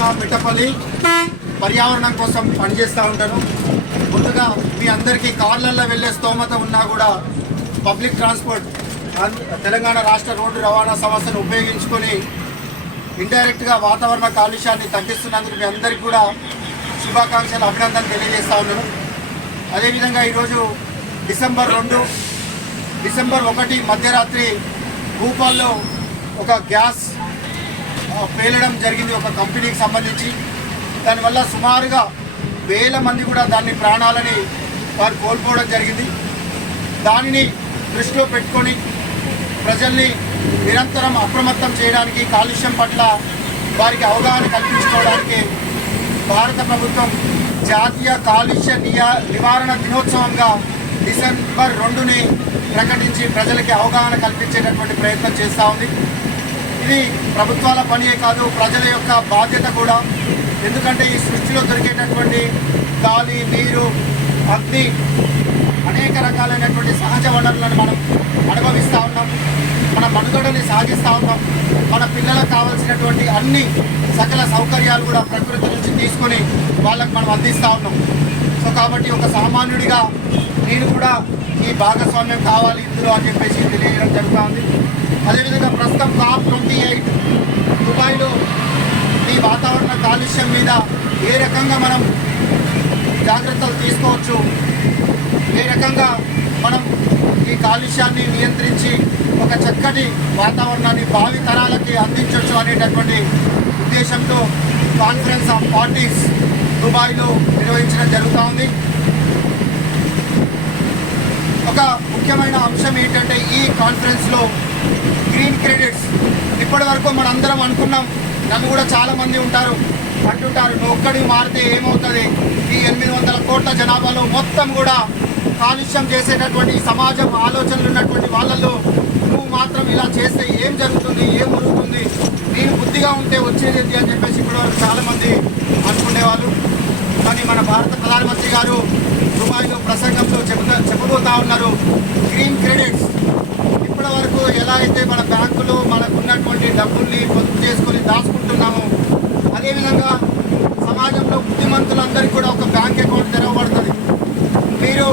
తాలూకా మిట్టపల్లి పర్యావరణం కోసం పనిచేస్తూ ఉంటాను. ముందుగా మీ అందరికీ కార్లలో వెళ్ళే స్తోమత ఉన్నా కూడా పబ్లిక్ ట్రాన్స్పోర్ట్ తెలంగాణ రాష్ట్ర రోడ్డు రవాణా సంస్థను ఉపయోగించుకొని ఇండైరెక్ట్గా వాతావరణ కాలుష్యాన్ని తగ్గిస్తున్నందుకు మీ అందరికీ కూడా శుభాకాంక్షలు, అభినందనలు తెలియజేస్తూ ఉన్నాను. అదేవిధంగా ఈరోజు డిసెంబర్ 1 మధ్యరాత్రి భూపాల్లో ఒక గ్యాస్ పేలడం జరిగింది, ఒక కంపెనీకి సంబంధించి. దానివల్ల సుమారుగా 1000 మంది కూడా దాన్ని ప్రాణాలని వారు కోల్పోవడం జరిగింది. దానిని దృష్టిలో పెట్టుకొని ప్రజల్ని నిరంతరం అప్రమత్తం చేయడానికి, కాలుష్యం పట్ల వారికి అవగాహన కల్పించుకోవడానికి భారత ప్రభుత్వం జాతీయ కాలుష్య నివారణ దినోత్సవంగా డిసెంబర్ 2ని ప్రకటించి ప్రజలకి అవగాహన కల్పించేటటువంటి ప్రయత్నం చేస్తూ ఉంది. ఇది ప్రభుత్వాల పనియే కాదు, ప్రజల యొక్క బాధ్యత కూడా. ఎందుకంటే ఈ సృష్టిలో దొరికేటటువంటి గాలి, నీరు, అగ్ని, అనేక రకాలైనటువంటి సహజ వనరులను మనం అనుభవిస్తూ ఉన్నాం. మన మనుగడని సాగిస్తూ ఉన్నాం. మన పిల్లలకు కావాల్సినటువంటి అన్ని సకల సౌకర్యాలు కూడా ప్రకృతి నుంచి తీసుకొని వాళ్ళకు మనం అందిస్తూ ఉన్నాం. సో కాబట్టి ఒక సామాన్యుడిగా నేను కూడా ఈ భాగస్వామ్యం కావాలి ఇందులో అని చెప్పేసి తెలియజేయడం జరుగుతూ ఉంది. అదేవిధంగా ప్రస్తుతం COP28 దుబాయ్లో ఈ వాతావరణ కాలుష్యం మీద ఏ రకంగా మనం జాగ్రత్తలు తీసుకోవచ్చు, ఏ రకంగా మనం ఈ కాలుష్యాన్ని నియంత్రించి ఒక చక్కటి వాతావరణాన్ని భావి తరాలకి అందించవచ్చు అనేటటువంటి ఉద్దేశంతో కాన్ఫరెన్స్ ఆఫ్ పార్టీస్ దుబాయ్లో నిర్వహించడం జరుగుతూ ఉంది. ఒక ముఖ్యమైన అంశం ఏంటంటే ఈ కాన్ఫరెన్స్లో గ్రీన్ క్రెడిట్స్. ఇప్పటి వరకు మనందరం అనుకున్నాం, నన్ను కూడా చాలామంది అంటుంటారు, నువ్వు ఒక్కడికి మారితే ఏమవుతుంది, ఈ 800 కోట్ల జనాభాలో మొత్తం కూడా కాలుష్యం చేసేటటువంటి సమాజం ఆలోచనలు ఉన్నటువంటి వాళ్ళల్లో నువ్వు మాత్రం ఇలా చేస్తే ఏం జరుగుతుంది, ఏం జరుగుతుంది, నేను బుద్ధిగా ఉంటే వచ్చేది అని చెప్పేసి ఇప్పటివరకు చాలామంది అనుకునేవాళ్ళు. కానీ మన భారత ప్రధానమంత్రి గారు దుబాయ్లో ప్రసంగంలో చెబుతూ ఉన్నారు, గ్రీన్ క్రెడిట్స్. ఇప్పటి వరకు ఎలా అయితే మన బ్యాంకులో మనకు ఉన్నటువంటి డబ్బుల్ని పొదుపు చేసుకొని దాచుకుంటున్నామో, అదేవిధంగా సమాజంలో బుద్ధిమంతులందరికీ కూడా ఒక బ్యాంక్ అకౌంట్ తెరవబడుతుంది. మీరు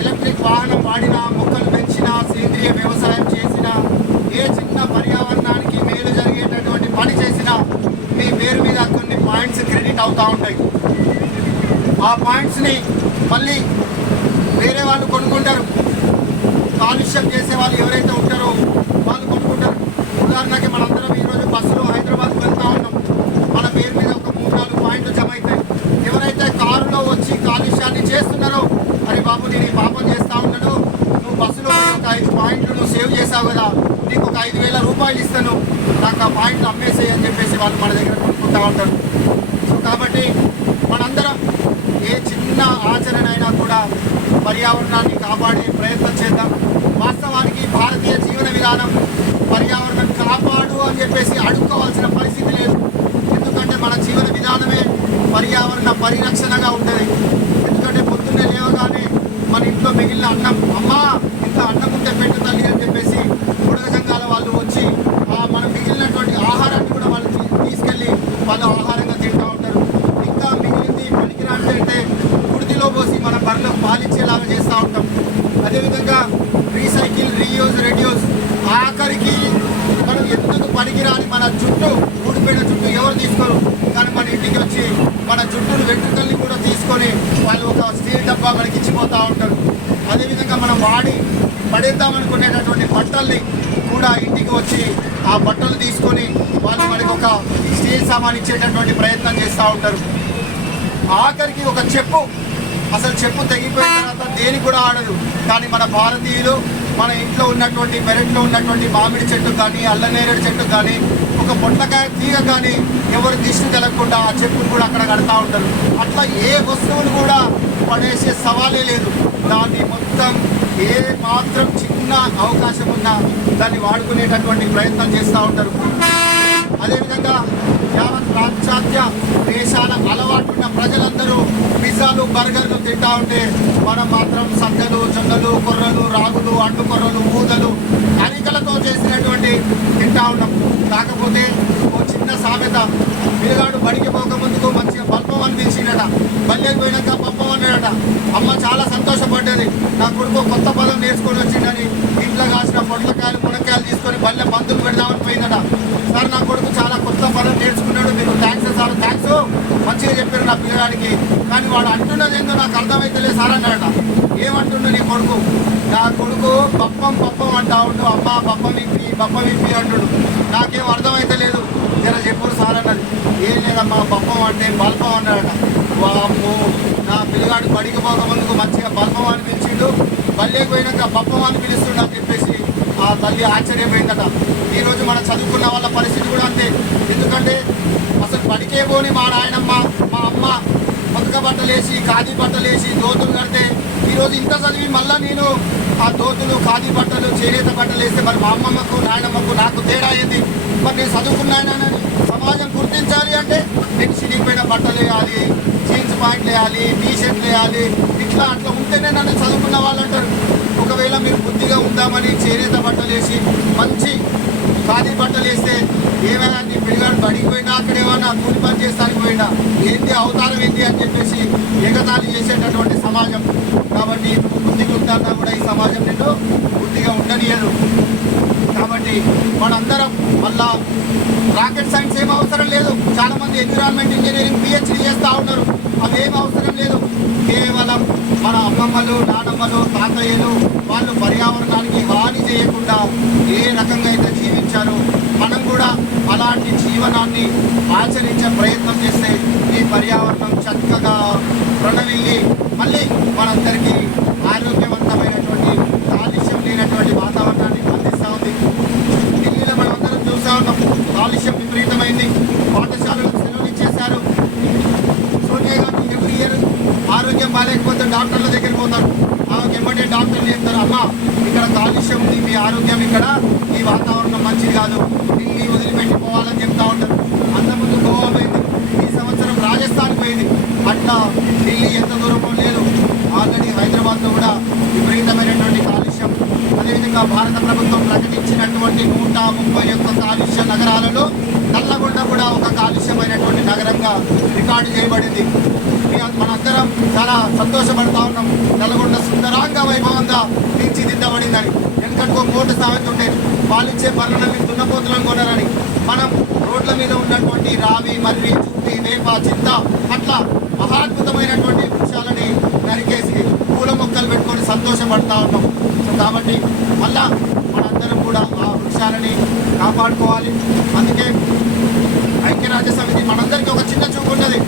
ఎలక్ట్రిక్ వాహనం వాడినా, మొక్కలు పెంచినా, సేంద్రియ వ్యవసాయం చేసినా, ఏ చిన్న పర్యావరణానికి మేలు జరిగేటటువంటి పని చేసినా మీ పేరు మీద కొన్ని పాయింట్స్ క్రెడిట్ అవుతూ ఉంటాయి. ఆ పాయింట్స్ని మళ్ళీ వేరే వాళ్ళు కొనుక్కుంటారు. కాలుష్యం చేసే వాళ్ళు ఎవరైతే ఉంటారో వాళ్ళు కొనుక్కుంటారు. ఉదాహరణకి మనందరం ఈరోజు బస్సులో హైదరాబాద్కి వెళ్తూ ఉన్నాం. మన పేరు మీద ఒక 3-4 పాయింట్లు జమ అవుతాయి. ఎవరైతే కారులో వచ్చి కాలుష్యాన్ని చేస్తున్నారో, అరే బాబు నేను ఈ పాపం చేస్తూ ఉన్నాడు, నువ్వు బస్సులో ఒక 5 పాయింట్లు నువ్వు సేవ్ చేసావు కదా, నీకు ఒక 5,000 రూపాయలు ఇస్తాను, నాకు ఆ పాయింట్లు అమ్మేసేయి అని చెప్పేసి వాళ్ళు మన దగ్గర కొనుక్కుంటూ ఉంటారు. సో కాబట్టి మనందరం ఏ చిన్న ఆచరణ అయినా కూడా పర్యావరణాన్ని కాపాడే ప్రయత్నం చేద్దాం. వాస్తవానికి భారతీయ జీవన విధానం పర్యావరణం కాపాడు అని చెప్పేసి అడుక్కోవాల్సిన పరిస్థితి లేదు. ఎందుకంటే మన జీవన విధానమే పర్యావరణ పరిరక్షణగా ఉంటుంది. ఎందుకంటే పొద్దున్నే లేవగానే మన ఇంట్లో మిగిలిన అన్నం, అమ్మా ఇంత అన్నం ఉంటే పెట్టు తల్లి అని చెప్పేసి బుడగ సంఘాల వాళ్ళు వచ్చి మనం మిగిలినటువంటి ఆహారాన్ని కూడా వాళ్ళు తీసుకెళ్ళి వాళ్ళు ఆహారంగా తింటూ ఉంటారు. ఇంకా మిగిలింది పనికిరాంటి అంటే కుడితిలో పోసి మన బర్రెలకు పాలిచ్చేలాగా చేస్తూ ఉంటాం. అదేవిధంగా రీసైకిల్, రీయూజ్, రెడ్యూస్. ఆఖరికి మనం ఎందుకు పనికిరాని మన జుట్టు, ఊడిపోయిన జుట్టు ఎవరు తీసుకోరు, కానీ మన ఇంటికి వచ్చి మన జుట్టును, వెంట్రుకల్ని కూడా తీసుకొని వాళ్ళు ఒక స్టీల్ డబ్బా మనకి ఇచ్చిపోతూ ఉంటారు. అదేవిధంగా మనం వాడి పడేద్దామనుకునేటటువంటి బట్టల్ని కూడా ఇంటికి వచ్చి ఆ బట్టలు తీసుకొని వాళ్ళు మనకి ఒక స్టీల్ సామాన్ ఇచ్చేటటువంటి ప్రయత్నం చేస్తూ ఉంటారు. ఆఖరికి ఒక చెప్పు, అసలు చెప్పు తెగిపోయిన తర్వాత దేనికి కూడా ఆడదు. కానీ మన భారతీయులు మన ఇంట్లో ఉన్నటువంటి పెరట్లో ఉన్నటువంటి మామిడి చెట్టు కానీ, అల్లనేరేడు చెట్టు కానీ, ఒక పొట్లకాయ తీగ కానీ ఎవరు దిష్టి తెలగకుండా ఆ చెప్పును కూడా అక్కడ కడతా ఉంటారు. అట్లా ఏ వస్తువును కూడా పడేసే సవాలే లేదు. దాన్ని మొత్తం ఏ మాత్రం చిన్న అవకాశం ఉన్నా దాన్ని వాడుకునేటటువంటి ప్రయత్నం చేస్తూ ఉంటారు. అదేవిధంగా యావత్ పాశ్చాత్య దేశాల అలవాటున్న ప్రజలందరూ పిజ్జాలు, బర్గర్లు తింటా ఉంటే మనం మాత్రం సజ్జలు, జొన్నలు, కొర్రలు, రాగులు, అంటు కొర్రలు, ఊదలు, అరికలతో చేసినటువంటి తింటా ఉన్నాం. కాకపోతే ఓ చిన్న సామెత, పిల్లగాడు బడికి పోక ముందుకు మంచిగా పల్పం అనిపించిందట. బల్లెకి పోయినాక పప్పం అన్నాడట. అమ్మ చాలా సంతోషపడ్డది, నా కొడుకు కొత్త పదం నేర్చుకొని వచ్చిందని. ఇంట్లో కాసిన పొట్లకాయలు మునక్కాయలు తీసుకొని బల్లె బంతులు పెడదామని పోయిందట. సార్ నా కొడుకు చాలా కొత్త పదం నేర్చుకున్నాడు, మీకు థ్యాంక్స్ సార్, థ్యాంక్స్ మంచిగా చెప్పారు నా పిల్లగాడికి, కానీ వాడు అంటున్నది ఏందో నాకు అర్థమైతలేదు సార్ అన్నాడట. ఏమంటున్నా నీ కొడుకు? నా కొడుకు పప్పం పప్పం అంటా ఉండు, అమ్మ పప్పం ఇప్పి అంటుడు, నాకేం అర్థమైతలేదు, జర చెప్పుడు సార్ అన్నది. ఏం లేదమ్మా పప్పం అంటే బల్పం అన్నాడట. వామ్మో, నా పిల్లగాడు బడికి పోక ముందుకు మంచిగా బల్పం అని పిలిచిండు, బల్లెకి పోయినాక పప్పం అని పిలుస్తుండు అని చెప్పేసి ఆ తల్లి ఆశ్చర్యపోయిందట. ఈరోజు మనం చదువుకున్న వాళ్ళ పరిస్థితి కూడా అంతే. ఎందుకంటే అసలు బడికే పోని మా నాయనమ్మ మా అమ్మ బతుక బట్టలు వేసి ఖాదీ బట్టలు వేసి దోతులు కడితే ఈరోజు ఇంత చదివి మళ్ళీ నేను ఆ దోతులు ఖాదీ బట్టలు చేనేత బట్టలు వేస్తే మరి మా అమ్మమ్మకు నాయనమ్మకు నాకు తేడా అయింది. మరి నేను చదువుకున్నానని సమాజం గుర్తించాలి అంటే నేను చిరిగిపోయిన బట్టలు వేయాలి, జీన్స్ ప్యాంట్లు వేయాలి, టీ షర్ట్లు వేయాలి, ఇట్లా అట్లా ఉంటేనే నన్ను చదువుకున్న వాళ్ళు అంటారు. ఒకవేళ మీరు బుద్ధిగా ఉందామని చేనేత బట్టలు వేసి మంచి ఖాదీ బట్టలు వేస్తే ఏమైనా నీ పిల్లగాడు బడికి పోయినా అక్కడేమన్నా కూలి పని చేస్తానికి పోయినా ఏంటి అవతారం ఏంటి అని చెప్పేసి ఎగతాళి చేసేటటువంటి సమాజం. కాబట్టి బుద్ధిగా ఉందన్నా కూడా ఈ సమాజం నిన్ను బుద్ధిగా ఉండనియదు. కాబట్టి మనందరం మళ్ళా రాకెట్ సైన్స్ ఏం అవసరం లేదు. చాలా మంది ఎన్విరాన్మెంట్ ఇంజనీరింగ్ పిహెచ్డీ చేస్తూ ఉన్నారు, అవేం అవసరం లేదు. కేవలం మన అమ్మమ్మలు నానమ్మలు తాతయ్యలు వాళ్ళు పర్యావరణానికి హాని చేయకుండా ఏ రకంగా అయితే జీవించారో మనం కూడా అలాంటి జీవనాన్ని ఆచరించే ప్రయత్నం చేస్తే ఈ పర్యావరణం చక్కగా ప్రణవిల్లి మళ్ళీ మనందరికీ ఆరోగ్యవంతమైనటువంటి కాలుష్యం లేనటువంటి వాతావరణాన్ని అందిస్తూ ఉంది. ఢిల్లీలో మనమందరం చూస్తూ ఉన్నాం, కాలుష్యం విపరీతమైంది, పాఠశాలలకు సెలవులు ఇచ్చేశారు. సోనియా గాంధీ ఎవ్రీ ఇయర్ ఆరోగ్యం బాగాలేకపోతే డాక్టర్ల దగ్గరికి పోతారు. ఆమెకి ఎమ్మటే డాక్టర్లు చెప్తారు, అమ్మ ఇక్కడ కాలుష్యం ఉంది, మీ ఆరోగ్యం ఇక్కడ ఈ వాతావరణం మంచిది కాదు, ఢిల్లీ వదిలిపెట్టిపోవాలని చెప్తా ఉంటారు. అంతకుముందు గోవా పోయింది, ఈ సంవత్సరం రాజస్థాన్ పోయింది. అట్లా ఢిల్లీ ఎంత దూరంలో లేదు, ఆల్రెడీ హైదరాబాద్లో కూడా విపరీతమైనటువంటి కాలుష్యం. అదేవిధంగా భారత ప్రభుత్వం ప్రకటించినటువంటి 131 కాలుష్య నగరాలలో నల్లగొండ కూడా ఒక కాలుష్యమైనటువంటి నగరంగా రికార్డు చేయబడింది. మనందరం చాలా సంతోషపడతా ఉన్నాం, నల్గొండ సుందరాంగ వైభవంగా తీర్చిదిద్దబడిందని. వెనుకటికో కోట సామెత ఉండేది, పాలిచ్చే బర్రెలని దున్నపోతులను కొనరని. మనం రోడ్ల మీద ఉన్నటువంటి రావి మర్రి చుట్టి వేప చింత అట్లా మహాద్భుతమైనటువంటి వృక్షాలని నరికేసి పూల మొక్కలు పెట్టుకొని సంతోషపడతా ఉన్నాం. సో కాబట్టి మళ్ళా మనందరం కూడా ఆ వృక్షాలని కాపాడుకోవాలి. అందుకే ఐక్యరాజ్య సమితి మనందరికీ ఒక చిన్న చూపు ఉన్నది.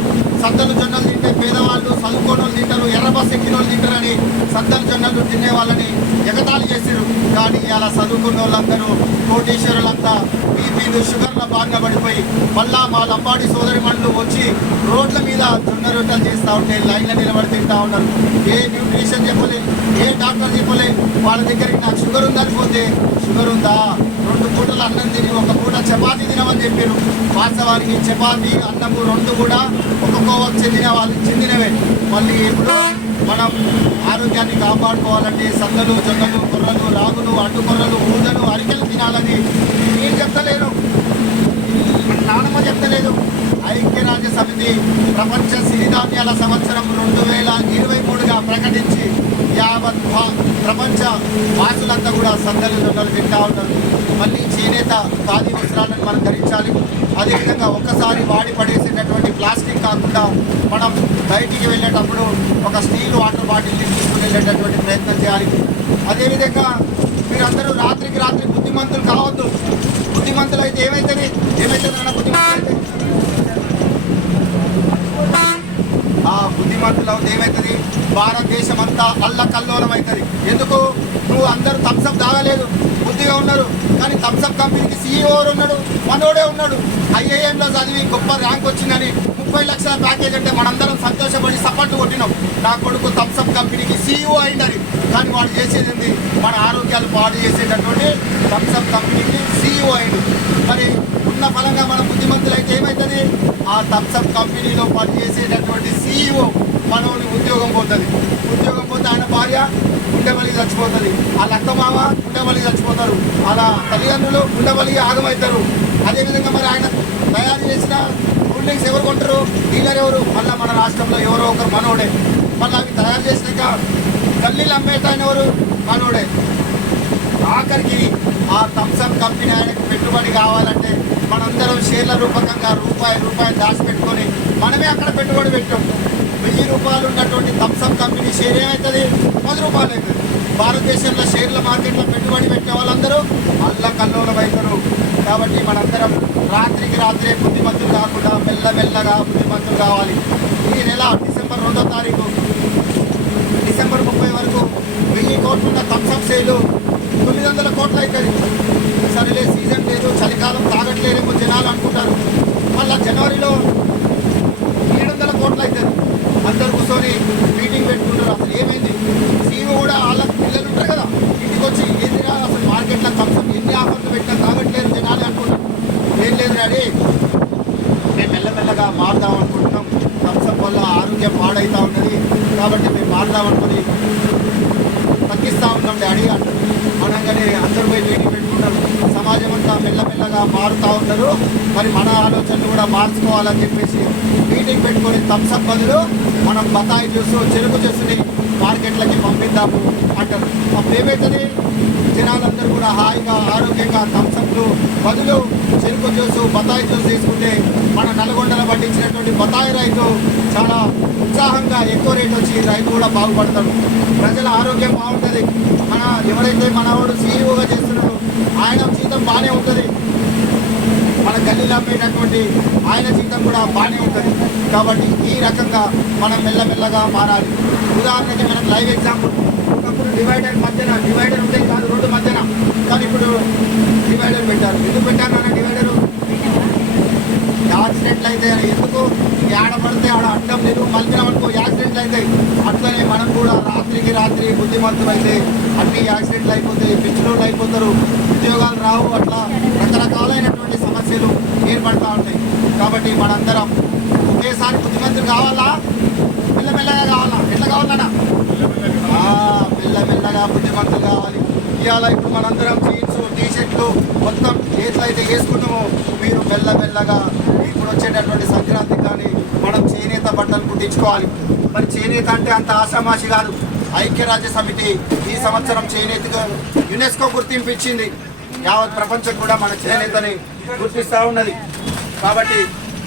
సద్దలు జొన్నలు తింటే పేదవాళ్ళు, చదువుకోని వాళ్ళు తింటారు, ఎర్ర బస్ ఎక్కిన వాళ్ళు తింటారని సద్దలు జొన్నలు తినే వాళ్ళని ఎగతాళి చేసారు. కానీ అలా చదువుకున్న వాళ్ళందరూ కోటీశ్వరులంతా బీపీలు షుగర్ల బాగా పడిపోయి మళ్ళా మా లంబాడి సోదరిమణులు వచ్చి రోడ్ల మీద జొన్న రొట్టెలు చేస్తూ ఉంటే లైన్లో నిలబడి తింటా ఉన్నారు. ఏ న్యూట్రిషన్ చెప్పలే, ఏ డాక్టర్ చెప్పలే. వాళ్ళ దగ్గరికి నాకు షుగర్ ఉందని పోతే, షుగర్ ఉందా 2 పూటలు అన్నం తిని 1 పూట చపాతీ తినమని చెప్పారు. వాస్తవానికి చపాతీ అన్నము 2 కూడా ఒక్కొక్క చెందినవే. మళ్ళీ ఎప్పుడు మనం ఆరోగ్యాన్ని కాపాడుకోవాలంటే సద్దలు జొన్నలు కొర్రలు రాగులు అడ్డుకొర్రలు ఊదలు అరికెలు తినాలని నేను చెప్తలేను, నానమ్మ చెప్తలేదు. ఐక్యరాజ్య సమితి ప్రపంచ సిరిధాన్యాల సంవత్సరం 2023గా ప్రకటించి యావత్ ప్రపంచ వాసులంతా కూడా సద్దలు జొన్నలు తింటా ఉన్నారు. మళ్ళీ చేనేత ఖాదీ వస్త్రాలను మనం ధరించాలి. అదేవిధంగా ఒక్కసారి వాడి పడేసేటటువంటి ప్లాస్టిక్ కాకుండా మనం బయటికి వెళ్ళేటప్పుడు ఒక స్టీల్ వాటర్ బాటిల్ని తీసుకుని వెళ్ళేటటువంటి ప్రయత్నం చేయాలి. అదేవిధంగా మీరందరూ రాత్రికి రాత్రి బుద్ధిమంతులు కావద్దు. బుద్ధిమంతులు అయితే ఏమవుతుంది అన్న బుద్ధిమంతులు అయితే బుద్ధిమంతులు అవుతే ఏమవుతుంది, భారతదేశం అంతా అల్లకల్లోలం అవుతుంది. ఎందుకు? నువ్వు అందరూ థమ్స్అప్ తాగలేదు, బుద్ధిగా ఉన్నారు, కానీ థమ్స్అప్ కంపెనీకి CEO ఉన్నాడు, మనోడే ఉన్నాడు, IIMలో చదివి గొప్ప ర్యాంక్ వచ్చిందని 30 లక్షల ప్యాకేజ్ అంటే మనందరం సంతోషపడి సపోర్ట్ కొట్టినాం. నా కొడుకు థమ్స్అప్ కంపెనీకి CEO అయిందని. కానీ వాడు చేసేది మన ఆరోగ్యాలు పాడు చేసేటటువంటి థమ్స్అప్ కంపెనీకి CEO అయింది. మరి ఉన్న ఫలంగా మనం బుద్ధిమంతులు అయితే ఏమవుతుంది, ఆ థమ్స్అప్ కంపెనీలో పనిచేసేటటువంటి CEO మనోని ఉద్యోగం పోతుంది. ఉద్యోగం పోతే ఆయన భార్య గుండెబలిగి చచ్చిపోతుంది, వాళ్ళ అక్కమామ గుండెబలిగి చచ్చిపోతారు, వాళ్ళ తల్లిదండ్రులు గుండెబలిగి ఆగమవుతారు. అదేవిధంగా మరి ఆయన తయారు చేసిన కూల్ డ్రింక్స్ ఎవరు కొంటారు? డీలర్ ఎవరు? మళ్ళీ మన రాష్ట్రంలో ఎవరో ఒకరు మనోడే. మళ్ళీ అవి తయారు చేసినాక గల్లీలు అమ్మేటాయన ఎవరు? మనోడే. ఆఖరికి ఆ థమ్సప్ కంపెనీ ఆయనకు పెట్టుబడి కావాలంటే మనందరం షేర్ల రూపకంగా రూపాయి దాచిపెట్టుకొని మనమే అక్కడ పెట్టుబడి పెట్టాం. 1000 రూపాయలు ఉన్నటువంటి థమ్సప్ కంపెనీ షేర్ ఏమవుతుంది? 10 రూపాయలు అవుతుంది. భారతదేశంలో షేర్ల మార్కెట్లో పెట్టుబడి పెట్టే వాళ్ళందరూ అల్లకల్లోలం అవుతారు. కాబట్టి మనందరం రాత్రికి రాత్రే బుద్ధిమంతులు కాకుండా మెల్లమెల్లగా బుద్ధిమంతులు కావాలి. ఈ నెల డిసెంబర్ 2వ తారీఖు డిసెంబర్ 30 వరకు 1000 కోట్లు ఉన్న థమ్సప్ సేలు 900 కోట్లు అవుతుంది. సరేలే సీజన్ లేదు, చలికాలం తాగట్లేదేమో జనాలు అనుకుంటారు. మళ్ళీ జనవరిలో 700 కోట్లు అవుతుంది. అందరు కూర్చొని మీటింగ్ పెట్టుకుంటారు. అసలు ఏమైంది? సీఈఓ కూడా వాళ్ళ పిల్లలు ఉంటారు కదా, ఇంటికి వచ్చి ఏదిరా అసలు మార్కెట్లో థమ్సప్ ఎన్ని ఆఫర్లు పెట్టినా తాగట్లేదు జనాలు అనుకుంటారు. ఏం లేదు డాడీ, మేము మెల్లమెల్లగా మారుదాం అనుకుంటున్నాం. థమ్సప్ వల్ల ఆరోగ్యం పాడవుతూ ఉన్నది కాబట్టి మేము మారుదాం అనుకుని తగ్గిస్తూ ఉన్నాం డాడీ అంటారు. అనగానే అందరూ పోయి మీటింగ్ పెట్టుకుంటారు. సమాజం అంతా మెల్లమెల్లగా మారుతూ ఉన్నారు. మరి మన ఆలోచనలు కూడా మార్చుకోవాలని చెప్పేసి మీటింగ్ పెట్టుకొని థమ్సప్ బదులు మనం బతాయి జ్యూస్, చెరుకు జ్యూస్ని మార్కెట్లకి పంపిద్దాము అంటారు. అప్పుడు ఏమవుతుంది? జనాలందరూ కూడా హాయిగా ఆరోగ్యంగా థమ్సప్లు బదులు చెరుకు జ్యూస్, బతాయి జ్యూస్ తీసుకుంటే మన నల్గొండలో పండించినటువంటి బతాయి రైతు చాలా ఉత్సాహంగా ఎక్కువ రేటు వచ్చి రైతు కూడా బాగుపడతాడు. ప్రజల ఆరోగ్యం బాగుంటుంది. ఎవరైతే మనవాడు సీఈఓగా చేస్తున్నాడో ఆయన జీతం బాగానే ఉంటుంది. మన గల్లీలో అమ్మేటటువంటి ఆయన జీతం కూడా బాగానే ఉంటుంది. కాబట్టి ఈ రకంగా మనం మెల్లమెల్లగా మారాలి. ఉదాహరణకి మనం లైవ్ ఎగ్జాంపుల్, ఒకప్పుడు డివైడర్ ఉండేది కాదు, రోడ్డు మధ్యన. కానీ ఇప్పుడు డివైడర్ పెట్టారు. ఎందుకు పెట్టారు అన్న డివైడరు? యాక్సిడెంట్లు అయితే ఎందుకు ఏడ పడితే ఆడ అడ్డం లేదు, మలిపినామనుకో యాక్సిడెంట్లు అవుతాయి. అట్లనే మనం కూడా రాత్రికి రాత్రి బుద్ధిమంతులు అయితే అన్ని యాక్సిడెంట్లు అయిపోతాయి, పిచ్చిలోళ్ళు అయిపోతారు, ఉద్యోగాలు రావు, అట్లా రకరకాలైనటువంటి సమస్యలు ఏర్పడుతూ ఉంటాయి. కాబట్టి మనందరం ఒకేసారి బుద్ధిమంతులు కావాలా? మెల్లమెల్లగా కావాలా? ఎట్లా కావాలన్నా మెల్లమెల్లగా బుద్ధిమంతులు కావాలి. ఇవాళ ఇప్పుడు మనందరం జీన్స్, టీషర్ట్లు మొత్తం ఏట్లయితే వేసుకున్నామో మీరు మెల్లమెల్లగా ఇప్పుడు వచ్చేటటువంటి సంక్రాంతి కానీ మనం చేనేత బట్టలు కుట్టించుకోవాలి. మరి చేనేత అంటే అంత ఆషామాషి కాదు. ఐక్యరాజ్య సమితి ఈ సంవత్సరం చేనేతగా యునెస్కో గుర్తింపు ఇచ్చింది. యావత్ ప్రపంచం కూడా మన చేనేతని గుర్తిస్తూ ఉన్నది. కాబట్టి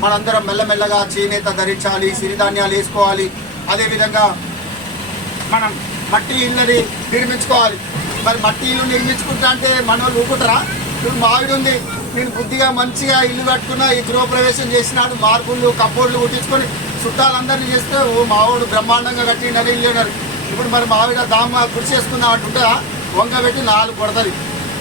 మనందరం మెల్లమెల్లగా చేనేత ధరించాలి, సిరిధాన్యాలు వేసుకోవాలి. అదేవిధంగా మనం మట్టి ఇళ్ళని నిర్మించుకోవాలి. మరి మట్టి ఇల్లు నిర్మించుకుంటా అంటే మన వాళ్ళు ఊపుకుంటారా? ఇప్పుడు మావిడి ఉంది, నేను బుద్ధిగా మంచిగా ఇల్లు కట్టుకున్నా, ఈ గృహప్రవేశం చేసినాడు, మార్పులు కప్పోర్డ్లు కుట్టించుకొని చుట్టాలందరినీ చేస్తే ఓ మావాడు బ్రహ్మాండంగా కట్టిండని ఇల్లు అన్నారు. ఇప్పుడు మరి మావిడ దామ కృషి చేసుకుందాం అంటుంటే వంగ పెట్టి 4 కొడతది.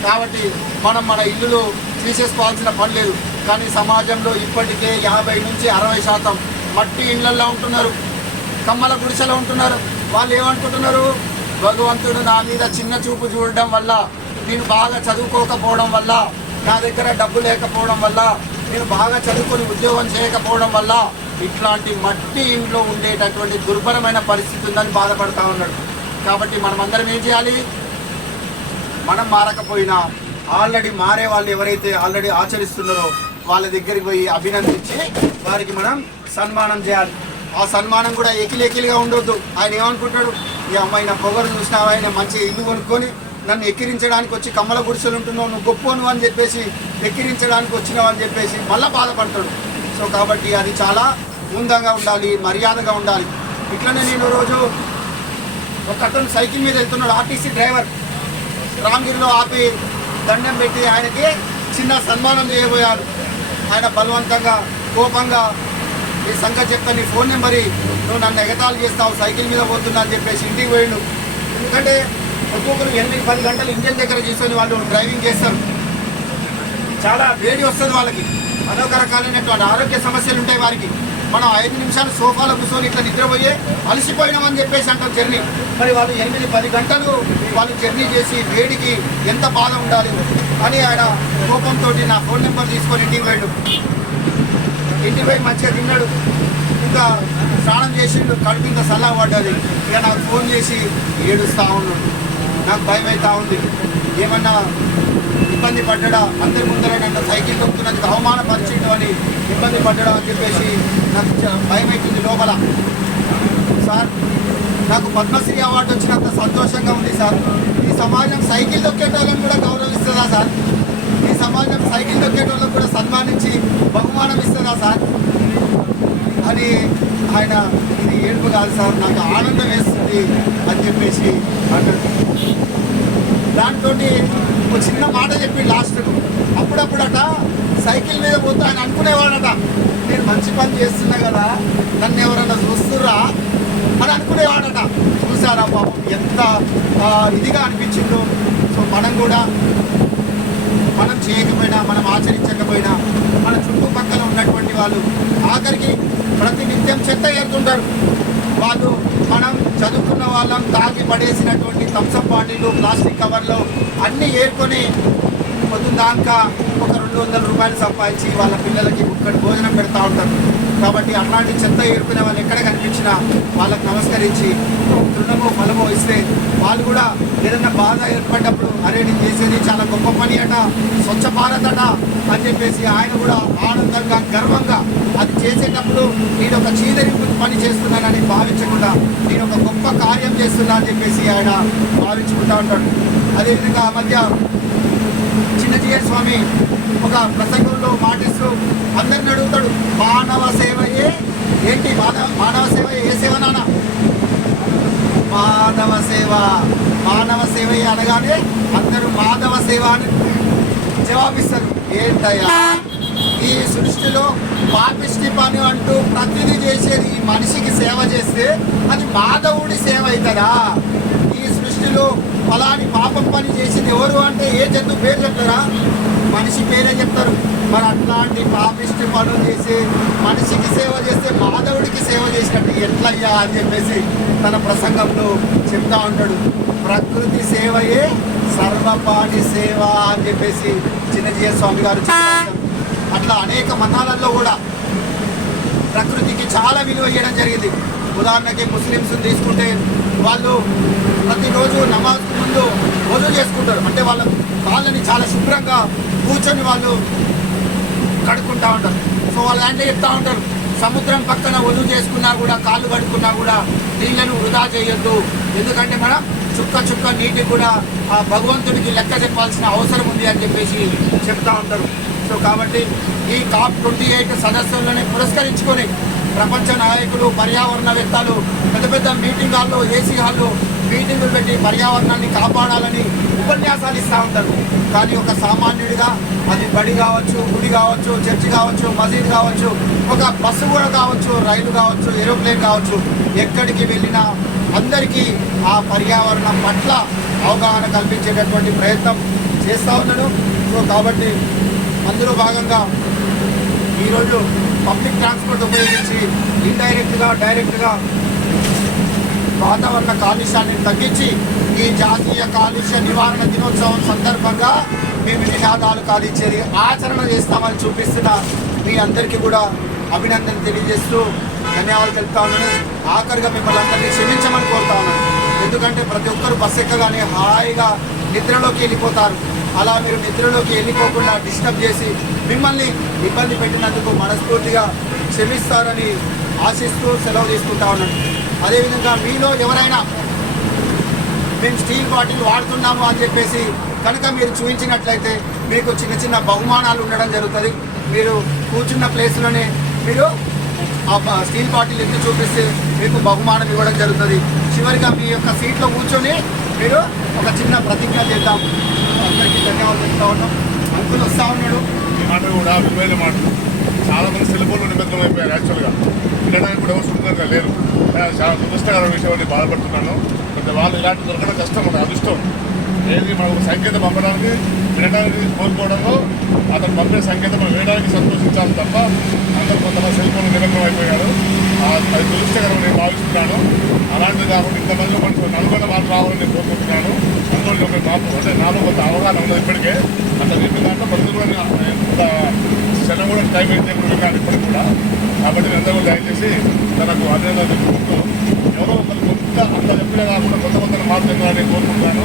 కాబట్టి మనం మన ఇల్లులు తీసేసుకోవాల్సిన పని లేదు. కానీ సమాజంలో ఇప్పటికే 50 నుంచి 60% మట్టి ఇళ్లల్లో ఉంటున్నారు, కమ్మల గుడిసెలో ఉంటున్నారు. వాళ్ళు ఏమనుకుంటున్నారు? భగవంతుడు నా మీద చిన్న చూపు చూడడం వల్ల, నేను బాగా చదువుకోకపోవడం వల్ల, నా దగ్గర డబ్బు లేకపోవడం వల్ల, నేను బాగా చదువుకొని ఉద్యోగం చేయకపోవడం వల్ల ఇట్లాంటి మట్టి ఇంట్లో ఉండేటటువంటి దుర్భరమైన పరిస్థితి ఉందని బాధపడుతూ ఉన్నాడు. కాబట్టి మనం అందరం ఏం చేయాలి? మనం మారకపోయినా ఆల్రెడీ మారే వాళ్ళు ఎవరైతే ఆల్రెడీ ఆచరిస్తున్నారో వాళ్ళ దగ్గరికి పోయి అభినందించి వారికి మనం సన్మానం చేయాలి. ఆ సన్మానం కూడా ఎకిలిగా ఉండొద్దు. ఆయన ఏమనుకుంటాడు? ఈ అమ్మాయి నా పొగరు చూసినావు, ఆయన మంచి ఇల్లు కొనుక్కొని నన్ను ఎక్కిరించడానికి వచ్చి కమ్మల గుడిసెలు ఉంటున్నావు, నువ్వు గొప్పను అని చెప్పేసి ఎక్కిరించడానికి వచ్చినావు అని చెప్పేసి మళ్ళీ బాధపడతాడు. సో కాబట్టి అది చాలా ముందంగా ఉండాలి, మర్యాదగా ఉండాలి. ఇట్లనే నేను రోజు ఒక అతను సైకిల్ మీద వెళ్తున్నాడు, ఆర్టీసీ డ్రైవర్. రామగిరిలో ఆపి దండం పెట్టి ఆయనకి చిన్న సన్మానం చేయబోయాడు. ఆయన బలవంతంగా కోపంగా ఈ సంగతి చెప్తా, నీ ఫోన్ నెంబర్ నువ్వు నన్ను ఎగతాళి చేస్తావు, సైకిల్ మీద పోతున్నా అని చెప్పేసి ఇంటికి పోయిండు. ఎందుకంటే ఒక్కొక్కరు 8-10 గంటలు ఇంజన్ దగ్గర తీసుకొని వాళ్ళు డ్రైవింగ్ చేస్తారు. చాలా వేడి వస్తుంది వాళ్ళకి, అనేక రకాలైనటువంటి ఆరోగ్య సమస్యలు ఉంటాయి వారికి. మనం 5 నిమిషాలు సోఫాలో కూర్చొని ఇట్లా నిద్రపోయే అలసిపోయినామని చెప్పేసి అంటాం జర్నీ. మరి వాళ్ళు 8-10 గంటలు వాళ్ళు జర్నీ చేసి వేడికి ఎంత బాధ ఉండాలి అని ఆయన కోపంతో నా ఫోన్ నెంబర్ తీసుకొని ఇంటికి పోయాడు. ఇంటికి పోయి మంచిగా తిన్నాడు, ఇంకా స్నానం చేసిండు, కడుపు ఇంకా సల్లా పడ్డది. ఇక నాకు ఫోన్ చేసి ఏడుస్తూ ఉన్నాడు. నాకు భయం అవుతూ ఉంది, ఏమన్నా ఇబ్బంది పడ్డా, అందరి ముందర నన్ను సైకిల్ తొక్కుతున్నందుకు అవమానపరిచిండు అని ఇబ్బంది పడ్డా అని చెప్పేసి నాకు భయం అవుతుంది లోపల. సార్, నాకు పద్మశ్రీ అవార్డు వచ్చినంత సంతోషంగా ఉంది సార్. ఈ సమాజం సైకిల్ తొక్కేటోళ్ళని కూడా గౌరవిస్తుందా సార్? ఈ సమాజం సైకిల్ తొక్కేటోళ్ళకు కూడా సన్మానించి బహుమానం ఇస్తుందా సార్ అని ఆయన, ఇది ఏడుపు కాదు సార్, నాకు ఆనందం వేస్తుంది అని చెప్పేసి అన్నాడు. దాంతో ఒక చిన్న మాట చెప్పి లాస్ట్కు, అప్పుడప్పుడట సైకిల్ మీద పోతే ఆయన అనుకునేవాడట, నేను మంచి పని చేస్తున్నా కదా, నన్ను ఎవరన్నా చూస్తుర్రా అని అనుకునేవాడట. చూసారా పాపం ఎంత ఇదిగా అనిపించిందో. సో మనం చేయకపోయినా, మనం ఆచరించకపోయినా మన చుట్టుపక్కల ఉన్నటువంటి వాళ్ళు ఆఖరికి ప్రతినిత్యం చెత్త ఏరుతుంటారు. వాళ్ళు మనం చదువుకున్న వాళ్ళం తాగి పడేసినటువంటి థమ్సప్ బాటిళ్ళు, ప్లాస్టిక్ కవర్లు అన్నీ ఏరుకొని పొద్దున్నాక ఒక 200 రూపాయలు సంపాదించి వాళ్ళ పిల్లలకి ఒక్కటి భోజనం పెడతా ఉంటారు. కాబట్టి అట్లాంటి చెత్త ఏరుకునే వాళ్ళు ఎక్కడ కనిపించినా వాళ్ళకి నమస్కరించి తృణమో ఫలమో ఇస్తే వాళ్ళు కూడా ఏదన్నా బాధ ఏర్పడినప్పుడు, అరే నేను చేసేది చాలా గొప్ప పని అట, స్వచ్ఛ భారత్ అట అని చెప్పేసి ఆయన కూడా ఆనందంగా గర్వంగా అది చేసేటప్పుడు నేను ఒక చీదరింపు పని చేస్తున్నానని భావించకుండా నేను ఒక గొప్ప కార్యం చేస్తున్నా అని చెప్పేసి ఆయన భావించుకుంటూ ఉంటాడు. అదేవిధంగా ఆ మధ్య చిన్నజీయర్ స్వామి ఒక ప్రసంగంలో మాటిస్తూ అందరిని అడుగుతాడు, మానవ సేవయే ఏంటి? మానవ సేవ ఏ సేవ నాన్న? మానవ సేవయే అనగానే అందరూ మాధవ సేవ అని జవాబిస్తారు. ఏంటయ్యా ఈ సృష్టిలో పాపిష్టి పని అంటూ ప్రతిదీ చేసేది ఈ మనిషికి సేవ చేస్తే అది మాధవుడి సేవ అవుతుందా? ఈ సృష్టిలో ఫలాని పాపం పని చేసింది ఎవరు అంటే ఏ జంతువు పేరు చెప్తారా? మనిషి పేరే చెప్తారు. మరి అట్లాంటి పాపిష్టి పనులు చేసి మనిషికి సేవ చేస్తే మాధవుడికి సేవ చేసినట్టు ఎట్లయ్యా అని చెప్పేసి తన ప్రసంగంలో చెప్తా ఉంటాడు. ప్రకృతి సేవయే సర్వపాటి సేవ అని చెప్పేసి చిన్నజీయ స్వామి గారు చెప్తారు. అట్లా అనేక మతాలలో కూడా ప్రకృతికి చాలా విలువ ఇవ్వడం జరిగింది. ఉదాహరణకి ముస్లిమ్స్ తీసుకుంటే వాళ్ళు ప్రతిరోజు నమాజ్ ముందు వజూ చేసుకుంటారు. అంటే వాళ్ళ కాళ్ళని చాలా శుభ్రంగా కూర్చొని వాళ్ళు కడుక్కుంటూ ఉంటారు. సో వాళ్ళు అంటే చెప్తూ ఉంటారు, సముద్రం పక్కన వజూ చేసుకున్నా కూడా, కాళ్ళు కడుక్కున్నా కూడా నీళ్ళను వృధా చేయొద్దు, ఎందుకంటే మనం చుక్క నీటి కూడా ఆ భగవంతుడికి లెక్క చెప్పాల్సిన అవసరం ఉంది అని చెప్పేసి చెప్తూ ఉంటారు. సో కాబట్టి ఈ COP28 సదస్సులను పురస్కరించుకొని ప్రపంచ నాయకులు, పర్యావరణవేత్తలు పెద్ద మీటింగ్ హాల్లో, ఏసీ హాల్లో మీటింగులు పెట్టి పర్యావరణాన్ని కాపాడాలని ఉపన్యాసాలు ఇస్తూ ఉంటారు. కానీ ఒక సామాన్యుడిగా అది బడి కావచ్చు, గుడి కావచ్చు, చర్చి కావచ్చు, మసీద్ కావచ్చు, ఒక బస్సు కూడా కావచ్చు, రైలు కావచ్చు, ఏరోప్లేన్ కావచ్చు, ఎక్కడికి వెళ్ళినా అందరికీ ఆ పర్యావరణం పట్ల అవగాహన కల్పించేటటువంటి ప్రయత్నం చేస్తూ ఉన్నాడు. సో కాబట్టి అందులో భాగంగా ఈరోజు పబ్లిక్ ట్రాన్స్పోర్ట్ ఉపయోగించి ఇండైరెక్ట్గా, డైరెక్ట్గా వాతావరణ కాలుష్యాన్ని తగ్గించి ఈ జాతీయ కాలుష్య నివారణ దినోత్సవం సందర్భంగా మేము నినాదాలు కాలిచ్చేది ఆచరణ చేస్తామని చూపిస్తున్న మీ అందరికీ కూడా అభినందన తెలియజేస్తూ ధన్యవాదాలు తెలుపుతా ఉన్నాను. ఆఖరిగా మిమ్మల్ని అందరినీ క్షమించమని కోరుతా ఉన్నాను. ఎందుకంటే ప్రతి ఒక్కరు బస్సు ఎక్కగానే హాయిగా నిద్రలోకి వెళ్ళిపోతారు. అలా మీరు నిద్రలోకి వెళ్ళిపోకుండా డిస్టర్బ్ చేసి మిమ్మల్ని ఇబ్బంది పెట్టినందుకు మనస్ఫూర్తిగా క్షమిస్తారని ఆశిస్తూ సెలవు తీసుకుంటా ఉన్నాను. అదేవిధంగా మీలో ఎవరైనా మేము స్టీల్ బాటిల్ వాడుతున్నాము అని చెప్పేసి కనుక మీరు చూపించినట్లయితే మీకు చిన్న బహుమానాలు ఉండడం జరుగుతుంది. మీరు కూర్చున్న ప్లేస్లోనే మీరు ఆ స్టీల్ బాటిల్ ఎత్తి చూపిస్తే మీకు బహుమానం ఇవ్వడం జరుగుతుంది. చివరిగా మీ యొక్క సీట్లో కూర్చొని మీరు ఒక చిన్న ప్రతిజ్ఞ చేద్దాం. అందరికీ ధన్యవాదాలు చెప్తా ఉన్నాం. అంకుల్ వస్తూ ఉన్నాడు. ఈ మాట కూడా విలువైన మాటలు. చాలామంది సెలవులు నిబంధనలు అయిపోయారు. యాక్చువల్గా వినడానికి కూడా ఎవరు సుందరంగా లేరు. చాలా దురదృష్టకర విషయాన్ని బాధపడుతున్నాను. కొంచెం వాళ్ళు ఇలాంటి దొరకడం కష్టం, మన అదృష్టం. ఏది మనకు సంకేతం పంపడానికి, వినడానికి కోరుకోవడంలో అతను పంపే సంకేతం మనం వినడానికి సంతోషించాలి తప్ప అందరూ కొంతమంది సెల్ ఫోన్లు నిబంధనలు అయిపోయారు. అది దురదృష్టకరం నేను భావిస్తున్నాను. అలాంటిది కాకుండా ఇంతమంది కొంచెం నలుగురు మాట రావాలని నేను కోరుకుంటున్నాను. అందులో ఒక మాపు అంటే నాలో కొంత అవగాహన ఉన్నది ఇప్పటికే. అట్లా చెప్పిన దాంట్లో ప్రతి కూడా కొంత క్షణం కూడా టైం అయితే విన్నాను ఇప్పటికి కూడా. కాబట్టి నేను అందరూ దయచేసి తనకు అభినందనలు చెప్పుకుంటూ ఎవరో ఒకరు కొంత అంత చెప్పినా కాకుండా కొంతమందిని మార్పు చెందాలని కోరుకుంటున్నాను.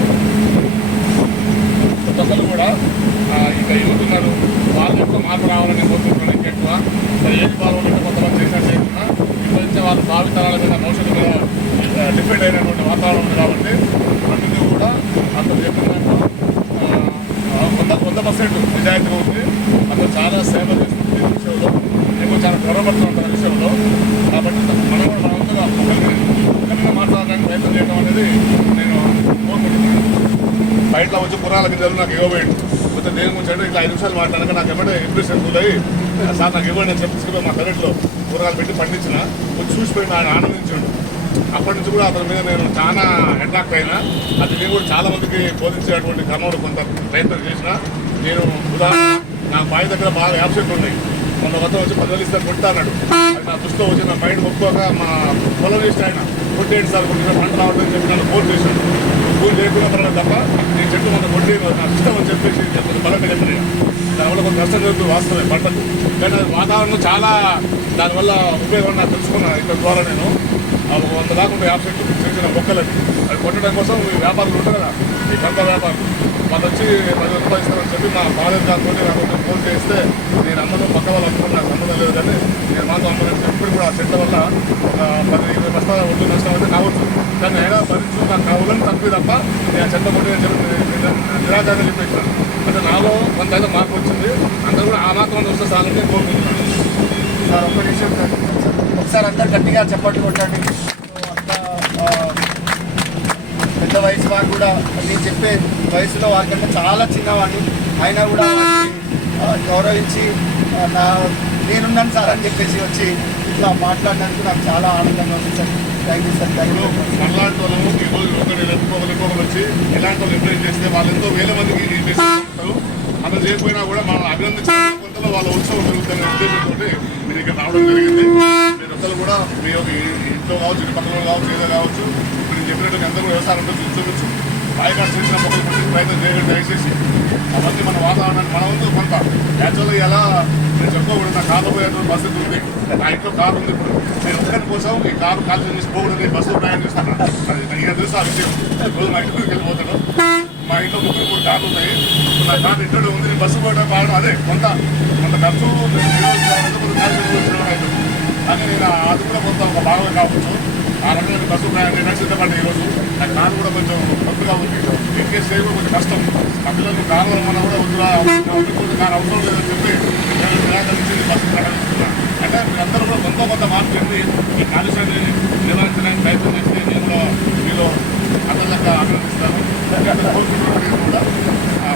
ప్రతి ఒక్కరు కూడా ఇంకా ఎదుగుతున్నారు. వాళ్ళు ఎక్కువ మార్పు రావాలని కోరుకుంటున్నాను. ఇంకెక్కువ ఏది బాగుంటే కొంతమంది చేసినా చేయకుండా ఇప్పుడు నుంచి వాళ్ళ భావితరాల మీద భవిష్యత్తు మీద డిపెండ్ అయినటువంటి వాతావరణం ఉంది కాబట్టి ప్రతిదీ కూడా అతను చెప్పిన దాంట్లో 100% నిజాయితీగా ఉంది. అతను చాలా సేవ చేస్తుంది ఈ విషయంలో, ఎక్కువ చాలా గౌరవపడుతుంటారు విషయంలో. కాబట్టి మనం కూడా మన వంతుగా ఒకరిని మాట్లాడడానికి ప్రయత్నం చేయడం అనేది నేను కోరుకుంటున్నాను. బయటలో వచ్చి పురాల గింజలు నాకు ఇవ్వబోయింది. కొంచెం దేని గురించి అంటే ఇట్లా 5 నిమిషాలు మాట్లాడాక నాకు ఏమంటే ఇంప్రెషన్ ఫుల్ సార్ నాకు ఇవ్వండి అని చెప్పి మా పెరట్లో కూరగాయలు పెట్టి పండించిన వచ్చి చూసిపోయి ఆయన ఆనందించాడు. అప్పటి నుంచి కూడా అతని మీద నేను చాలా అట్రాక్ట్ అయినా. అది నేను కూడా చాలా మందికి బోధించేటువంటి క్రమంలో కొంత ప్రయత్నం చేసిన. నేను ఉదాహరణ నా బావి దగ్గర బాగా యాబ్సెంట్ ఉన్నాయి. మొన్న మొత్తం వచ్చి 10,000 ఇస్తారు కొట్టా అన్నాడు. అది నా దృష్టిలో వచ్చి నా మైండ్ ఒప్పుకోక మా పొలం వేస్ట్ ఆయన కొట్టేయండి సార్ కొట్టిన పంట రావద్దని చెప్పి నన్ను ఫోన్ చేశాడు. ఫోన్ చేయకుండా పర్లేదు తప్ప నీ చెట్టు మన కొట్టి నా ఇష్టం అని చెప్పేసి కొంచెం బలంగా చెప్పిన. దానివల్ల కొంచెం నష్టం జరుగుతుంది వాస్తవమే పంటకు. కానీ అది వాతావరణం చాలా దానివల్ల ఉపయోగం నాకు తెలుసుకున్నా. ఇక్కడ ద్వారా నేను 100 దాకా ఉండే యాబ్సెంట్ చిన్న చిన్న మొక్కలని అది కొట్టడం కోసం ఈ వ్యాపారులు ఉంటారు కదా, ఈ పంట వ్యాపారులు వాళ్ళు వచ్చి 10,000 రూపాయలు ఇస్తారని చెప్పి మా ఫాదర్ గారితో నాకు ఫోన్ చేస్తే నేను అమ్మను పక్క వాళ్ళు అనుకుని నాకు సంబంధం లేదు. కానీ నేను మాత్రం అమ్మని ఇప్పుడు కూడా ఆ చెట్ల వల్ల ఒక 10-20 బస్తాల ఒడ్డు నష్టం అయితే కావచ్చు. కానీ అయినా భరించు నాకు కావాలని తప్పి తప్ప నేను ఆ చెట్ల కొట్టి నిరాకరణ చెప్పేసాను. అంటే నాలో కొంత అయితే మార్పు వచ్చింది. అందరూ కూడా ఆ మాత్రం వస్తే సార్లు కోరుకుంటున్నాను. సార్ ఒక్క నిమిషం సార్, ఒకసారి అందరు గట్టిగా చప్పట్లు కొట్టండి. పెద్ద వయసు వారు కూడా నేను చెప్పే వయసులో వారికంటే చాలా చిన్నవాడిని అయినా కూడా గౌరవించి నేనున్నాను సార్ అని చెప్పేసి వచ్చి ఇట్లా మాట్లాడినందుకు నాకు చాలా ఆనందంగా ఉంది sir. Thank you sir. Thank you. మనలాంటి వాళ్ళు ఈరోజు ఒకరు వచ్చి ఎలాంటి వాళ్ళు ఎంప్లాయ్ చేస్తే వాళ్ళు ఎంతో వేల మందికి చేస్తారు. అతను చేయకపోయినా కూడా మనం అభినందించిన కొంతలో వాళ్ళ ఉత్సవం జరుగుతున్న ఉద్దేశంతో మీరు ఇక్కడ రావడం జరిగింది. మీరు అందరూ కూడా మీ ఇంట్లో కావచ్చు, ఇంటి పక్కన కావచ్చు, ఏదో కావచ్చు, మీరు చెప్పినట్టు అందరూ వ్యవసాయం ఉంటుంది చూపించు బాయికాటు చేసిన మొక్కలు పుట్టిన ప్రయత్నం చేయడం దయచేసి. అవన్నీ మన వాతావరణాన్ని మన వంతు కొంత యాక్చువల్గా ఎలా నేను చెప్పుకోకూడదు. నా కార్లో పోయేటువంటి పరిస్థితి ఉంది. నా ఇంట్లో కారు ఉంది. ఇప్పుడు నేను ఒక్కరి కోసం ఈ కారు కాల్చి చేసి పోకూడదు, బస్సులో ప్రయాణం చేస్తాను. అది ఇక తెలుసు ఆ విషయం. రోజు మా ఇంటికి వెళ్ళిపోతాను. మా ఇంట్లో 3 కార్లు ఉన్నాయి. నా కారు ఇంట్లో ఉంది. నేను బస్సు పోవడం కారణం అదే కొంత ఖర్చు కానీ నేను అది కూడా కొంత ఒక భాగమే కావచ్చు. ఆ రకంగా బస్సు ప్రయాణం సిద్ధపడ్డా. ఈరోజు నా కారు కూడా కొంచెం కొత్తగా ఉంది. ఇంకేస్ చేయడం కొంచెం కష్టం. ఆ పిల్లలు కారు వల్ల కూడా వద్దురా కారు అవసరం లేదని చెప్పి నేను నిరాకరించింది బస్సు ప్రయాణిస్తున్నాను. అంటే మీరందరూ కూడా కొంత మార్పు చెంది ఈ కాలుష్యాన్ని నివారించడానికి ప్రయత్నం చేస్తే నేను కూడా మీలో అందరిలాగా అభినందిస్తాను. కూడా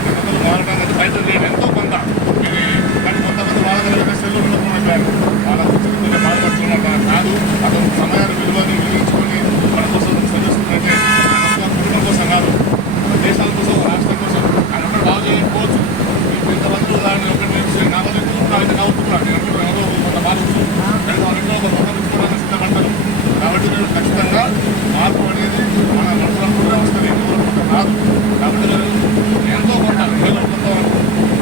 ప్రజలు మారడానికి ప్రయత్నం చేయండి. ఎంతో కొంత ఇది కానీ కొంతమంది వాళ్ళ సెల్లు అయిపోయారు. వాళ్ళ బాధపడుతున్నారు కాదు. అతను సమయాన్ని విలువని వినియోగించుకొని మన కోసం చదివిస్తుందంటే కుటుంబం కోసం కాదు, దేశాల కోసం, రాష్ట్రం కోసం ఆయన ఒక్కడు బాగు చేయకపోవచ్చు. ఇంతమంది దాన్ని ఒకటి నా వల్ల ఎక్కువ అయితే కావుతున్నాను. నేను ఎవరో కొంత బాధవచ్చు కానీ వాళ్ళ ఇంట్లో ఒక సంపాదించుకోవడానికి సిద్ధపడతారు. కాబట్టి నేను ఖచ్చితంగా మార్పు అనేది మన మనసులో కూడా వస్తుంది. ఎవరు కాదు. కాబట్టి నేను ఎంతో కొంత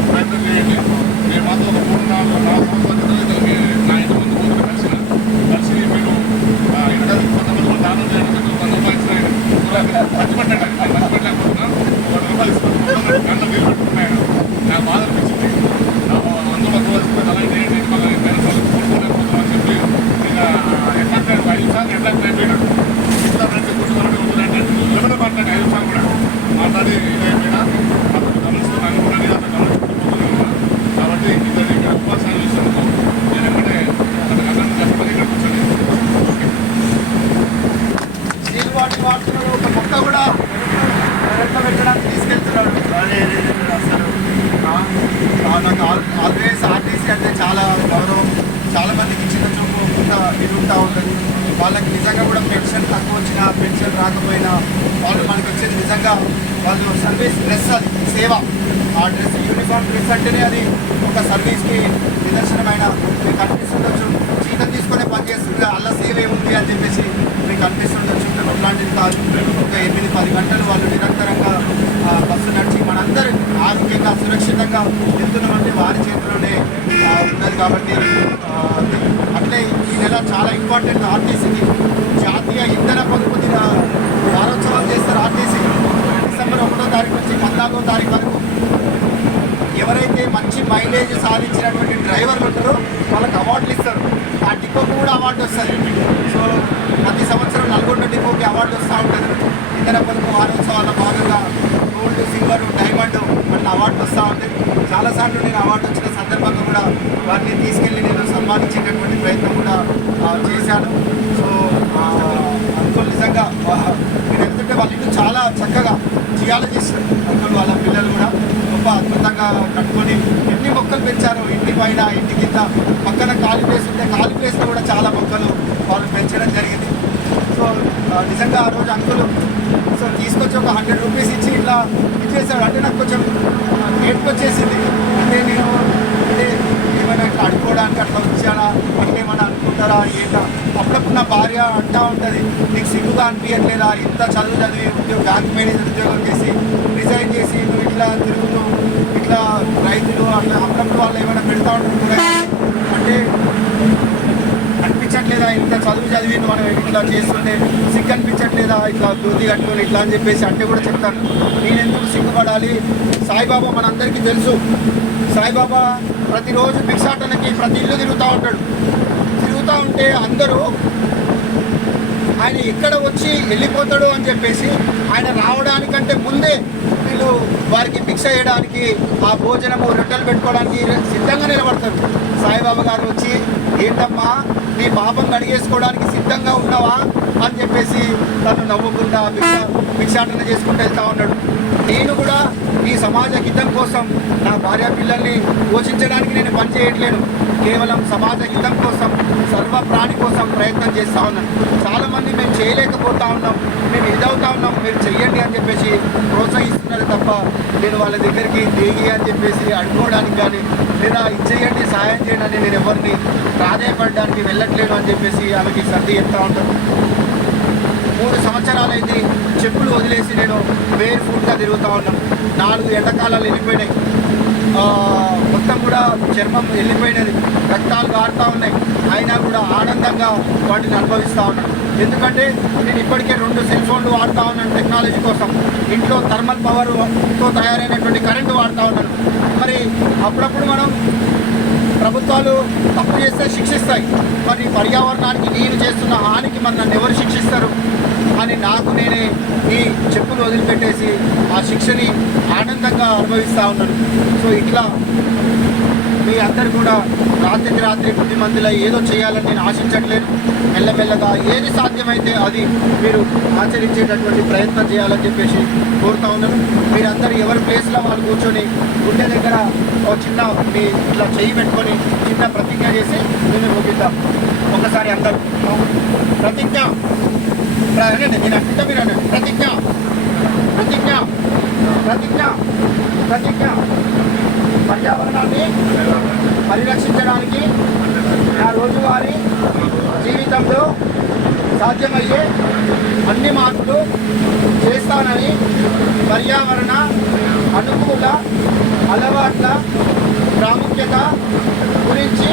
ప్రయత్నం చేయండి. నేను మాత్రం ఒక 3-4 సంవత్సరాల క్రితం నా ఇంటి ముందు కూతురు కలిసి మీరు ఇంకా కొంతమంది కూడా దానం చేయండి. 100 రూపాయలు పంచిపెట్టండి. పంచిపెట్టలేకపోతున్నా 100 రూపాయలు ఇస్తున్నాను. కళ్ళ నీళ్ళు పెట్టుకున్నాను. నాకు బాధ అనిపించింది. అందులో అలా చేయండి మళ్ళీ కూర్చోలేకపోతున్నాం అని చెప్పి ఇంకా ఎట్లా 5 నిమిషాలు ఎట్లా అయిపోయినాడు. ఇట్లా కూర్చోవాలంటే వద్దులంటే నిలబడి మాట్లాడి 5 నిమిషాలు కూడా మాట్లాడి ఇదైపోయినా అతను గమనిస్తున్నాను కూడా అతను గమనించుకుంటున్నాను. కాబట్టి ఇద్దరు ఇక్కడ ఉపవాసాలు ఇస్తున్నాను. నేను ఎక్కడే అతను అందరినీ చెప్పమని ఇక్కడ కూర్చొని స్టీల్ బాటిల్ వాడుతున్నాడు. ఒక మొక్క కూడా పెట్టడానికి తీసుకెళ్తున్నాడు. అసలు నాకు ఆల్వేస్ ఆర్టీసీ అంటే చాలా గౌరవం. చాలా మందికి చిన్న చూపు కొంత ఇది ఉంటా ఉంటుంది. వాళ్ళకి నిజంగా కూడా పెన్షన్ తక్కువ వచ్చినా పెన్షన్ రాకపోయినా వాళ్ళు మనకి వచ్చేది నిజంగా వాళ్ళు సర్వీస్ డ్రెస్, అది సేవ. ఆ డ్రెస్ యూనిఫామ్ డ్రెస్ అంటేనే అది ఒక సర్వీస్కి నిదర్శనమైన మీకు అనిపిస్తుండొచ్చు. జీతం తీసుకునే పని చేస్తుంది, అలా సేవ ఏముంది అని చెప్పేసి మీకు అనిపిస్తుండొచ్చు. అట్లాంటిది కాదు. ఒక 8-10 గంటలు వాళ్ళు నిరంతరంగా బస్సు నడిచి మనందరూ ఆరోగ్యంగా సురక్షితంగా వెళ్తున్నామంటే వారి చేతిలోనే ఉన్నది. కాబట్టి అట్లే ఈ నెల చాలా ఇంపార్టెంట్. ఆర్టీసీకి జాతీయ ఇంధన పొదుపు వారోత్సవాలు చేస్తారు. ఆర్టీసీ డిసెంబర్ 1వ తారీఖు నుంచి 14వ తారీఖు వరకు ఎవరైతే మంచి మైలేజ్ సాధించినటువంటి డ్రైవర్లు ఉంటారో వాళ్ళకి అవార్డులు ఇస్తారు. ఆ డిపోకు కూడా అవార్డు వస్తుంది. సో ప్రతి సంవత్సరం నల్గొండ డిపోకి అవార్డు వస్తూ ఉంటుంది. ఇంధన పొదుపు వారోత్సవాల భాగంగా గోల్డ్, సిల్వర్, డైమండ్ అన్న అవార్డు వస్తూ ఉంటాయి. చాలాసార్లు నేను అవార్డు వచ్చిన సందర్భంగా కూడా వారిని తీసుకెళ్ళి నేను సన్మానించేటటువంటి ప్రయత్నం కూడా చేశాను. సో అంకుల్ నిజంగా నేను ఎందుకంటే వాళ్ళ ఇల్లు చాలా చక్కగా జియాలజిస్ట్ అంకుల్ వాళ్ళ పిల్లలు కూడా గొప్ప అద్భుతంగా కట్టుకొని ఎన్ని మొక్కలు పెంచారు. ఇంటి పైన, ఇంటి కింద, పక్కన ఖాళీ ప్లేస్ ఉంటే ఖాళీ ప్లేస్లో కూడా చాలా మొక్కలు వాళ్ళు పెంచడం జరిగింది. సో నిజంగా ఆ రోజు అంకులు సో తీసుకొచ్చి ఒక 100 రూపీస్ ఇచ్చి ఇట్లా ఇచ్చేసాడు. అంటే నాకు కొంచెం ఏడ్కొచ్చేసింది. అంటే నేను అంటే ఏమైనా ఇట్లా అడుక్కోవడానికి అట్లా వచ్చానా అంటే ఏమైనా అనుకుంటారా ఏంటా. అప్పుడప్పుడు నా భార్య అంటూ ఉంటుంది, నీకు సిగ్గుగా అనిపించట్లేదా, ఇంత చదువు చదివి బ్యాంక్ మేనేజర్ ఉద్యోగం చేసి రిజైన్ చేసి నువ్వు ఇట్లా తిరుగుతూ ఇట్లా రైతులు అట్లా అప్పుడప్పుడు వాళ్ళు ఏమైనా పెడతా ఉంటారు అంటే అనిపించట్లేదా, ఇంత చదువు చదివి మనం ఇట్లా చేస్తుంటే సిగ్గు అనిపించట్లేదా, ఇట్లా దూది కట్టుకొని ఇట్లా అని చెప్పేసి అంటే కూడా చెప్తాను. నేను ఎందుకు సిగ్గుపడాలి. సాయిబాబా మనందరికీ తెలుసు. సాయిబాబా ప్రతిరోజు భిక్షాటనకి ప్రతి ఇల్లు తిరుగుతూ ఉంటాడు. తిరుగుతూ ఉంటే అందరూ ఆయన ఎక్కడ వచ్చి వెళ్ళిపోతాడు అని చెప్పేసి ఆయన రావడానికంటే ముందే వీళ్ళు వారికి భిక్ష చేయడానికి, ఆ భోజనము రొట్టెలు పెట్టుకోవడానికి సిద్ధంగా నిలబడతారు. సాయిబాబా గారు వచ్చి ఏంటమ్మా నీ పాపం కడిగేసుకోవడానికి సిద్ధంగా ఉన్నావా అని చెప్పేసి తను నవ్వుకుంటా భిక్షాటన చేసుకుంటూ వెళ్తూ ఉన్నాడు. నేను కూడా ఈ సమాజ హితం కోసం నా భార్య పిల్లల్ని పోషించడానికి నేను పని చేయట్లేను. కేవలం సమాజ హితం కోసం, సర్వ ప్రాణి కోసం ప్రయత్నం చేస్తూ ఉన్నాను. చాలామంది మేము చేయలేకపోతా ఉన్నాం, మేము ఇదవుతా ఉన్నాం, మీరు చెయ్యండి అని చెప్పేసి ప్రోత్సహిస్తున్నారు తప్ప నేను వాళ్ళ దగ్గరికి దిగి అని చెప్పేసి అడుకోవడానికి కానీ లేదా ఇచ్చేయండి సహాయం చేయండి అని నేను ఎవరిని ప్రాధాయపడడానికి వెళ్ళట్లేను అని చెప్పేసి ఆమెకి సర్ది చెప్తూ ఉంటాను. 3 సంవత్సరాలైంది చెప్పులు వదిలేసి నేను వేర్ ఫుడ్గా తిరుగుతూ ఉన్నాను. 4 ఎండాకాలాలు వెళ్ళిపోయినాయి. మొత్తం కూడా చర్మం వెళ్ళిపోయినది, రక్తాలు కారుతూ ఉన్నాయి. అయినా కూడా ఆనందంగా వాటిని అనుభవిస్తూ ఉన్నాను. ఎందుకంటే నేను ఇప్పటికే 2 సెల్ ఫోన్లు వాడుతూ ఉన్నాను టెక్నాలజీ కోసం. ఇంట్లో థర్మల్ పవర్తో తయారైనటువంటి కరెంటు వాడుతూ ఉన్నాను. మరి అప్పుడప్పుడు మనం ప్రభుత్వాలు తప్పు చేస్తే శిక్షిస్తాయి. మరి పర్యావరణానికి నేను చేస్తున్న హానికి మరి నన్ను ఎవరు శిక్షిస్తారు అని నాకు నేనే ఈ చెప్పులు వదిలిపెట్టేసి ఆ శిక్షని ఆనందంగా అనుభవిస్తూ ఉన్నాను. సో ఇట్లా మీ అందరు కూడా రాత్రికి రాత్రి బుద్ధిమంతుల ఏదో చేయాలని నేను ఆశించట్లేను. మెల్లమెల్లగా ఏది సాధ్యమైతే అది మీరు ఆచరించేటటువంటి ప్రయత్నం చేయాలని చెప్పేసి కోరుతా ఉన్నాను. మీరందరూ ఎవరి ప్లేస్లో వాళ్ళు కూర్చొని గుండె దగ్గర ఒక చిన్న మీ ఇట్లా చేయి పెట్టుకొని చిన్న ప్రతిజ్ఞ చేసి నేను ముగిద్దాం. ఒకసారి అందరూ ప్రతిజ్ఞ అనండి. నేను అంటే మీరు అనండి. ప్రతిజ్ఞ ప్రతిజ్ఞ ప్రతిజ్ఞ ప్రతిజ్ఞ. పర్యావరణాన్ని పరిరక్షించడానికి నా రోజువారీ జీవితంలో సాధ్యమయ్యే అన్ని మార్పులు చేస్తానని, పర్యావరణ అనుకూల అలవాట్ల ప్రాముఖ్యత గురించి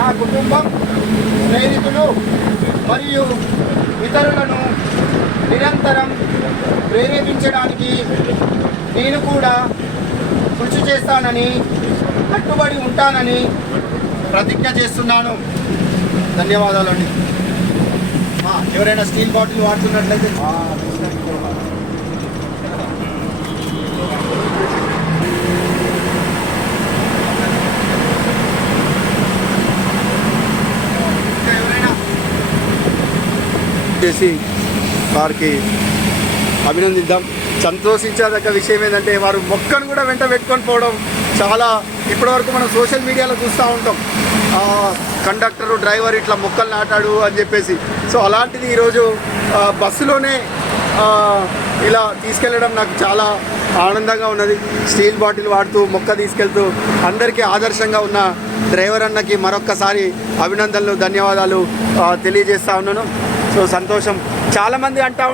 నా కుటుంబం, స్నేహితులు మరియు ఇతరులను నిరంతరం ప్రేరేపించడానికి నేను కూడా కృషి చేస్తానని, కట్టుబడి ఉంటానని ప్రతిజ్ఞ చేస్తున్నాను. ధన్యవాదాలండి. ఎవరైనా స్టీల్ బాటిల్ వాడుతున్నట్లయితే ఎవరైనా చేసి వారికి అభినందిద్దాం. సంతోషించదగ్గ విషయం ఏంటంటే వారు మొక్కను కూడా వెంట పెట్టుకొని పోవడం చాలా ఇప్పటివరకు మనం సోషల్ మీడియాలో చూస్తూ ఉంటాం. కండక్టరు, డ్రైవర్ ఇట్లా మొక్కలు నాటాడు అని చెప్పేసి. సో అలాంటిది ఈరోజు బస్సులోనే ఇలా తీసుకెళ్ళడం నాకు చాలా ఆనందంగా ఉన్నది. స్టీల్ బాటిల్ వాడుతూ మొక్క తీసుకెళ్తూ అందరికీ ఆదర్శంగా ఉన్న డ్రైవర్ అన్నకి మరొక్కసారి అభినందనలు, ధన్యవాదాలు తెలియజేస్తూ ఉన్నాను. సో సంతోషం. చాలామంది అంటూ